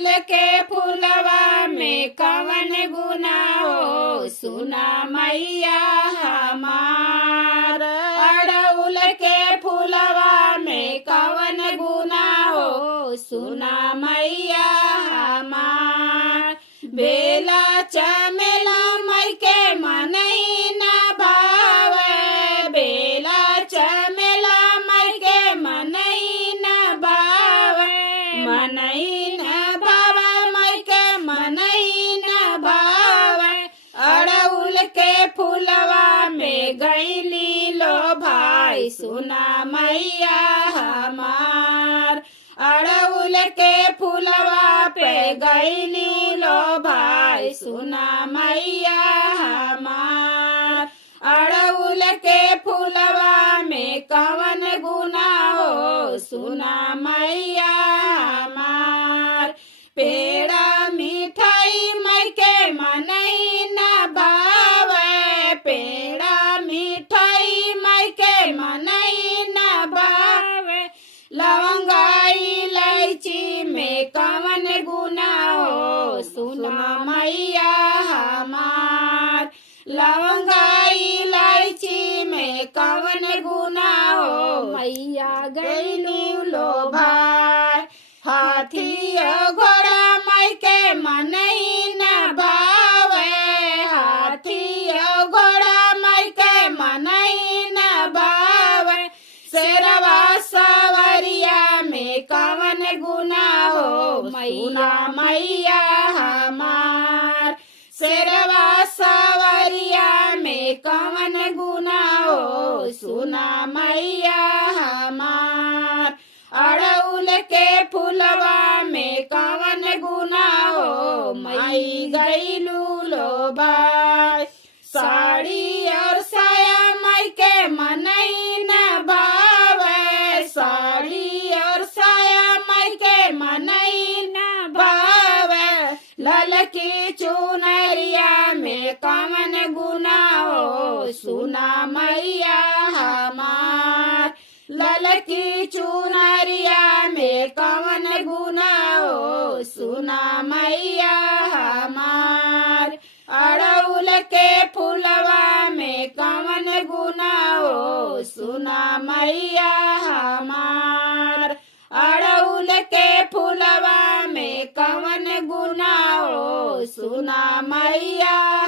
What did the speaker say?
अड़उल के फूलवा में कवन गुना हो सुना मैया हमार। अड़उल के फूलवा में कवन गुना हो सुना मैया हमार। बेला चमेला मई के मनई न भावे, बेला चमेला मई के मनई न भावे, मनई न भावे मई के मनई न भावे। अड़उल के फूलवा में गईली लो भाई सुना मैया हमार। अड़उल के फूलवा पे गईली लो भाई सुना मैया हमार। अड़उल के फूलवा में कवन गुना हो सुना मैया हमार। पेड़ा मिठाई मई के मनई न भावे, पेड़ा मिठाई मई के मनई न भावे। लवंगा इलायची में कवन गुना हो सुना मैया हमार। लवंगा इलायची में कवन गुना हो मैया गईली लो भाई। हाथी घोड़ा मई के मनई न भावे, हाथी घोड़ा मई के मनई न भावे। शेरवा सवरिया में कवन गुना हो मैया मैया हमार। शेरवा सवरिया में कवन गुना हो सुना मैया हमार। अड़उल के फूलवा में कवन गुना हो मई गईलू लो भाई। साड़ी और साया मई के मनई न भावे, साड़ी और साया मई के मनई न भावे। ललकी चुनरिया में कवन गुना हो सुना मैया हमार। ललकी चुनरिया में कवन गुना हो सुना मैया हमार। अड़उल के फूलवा में कवन गुना हो सुना मैया हमार। अड़उल के फूलवा में कवन गुना हो सुना मैया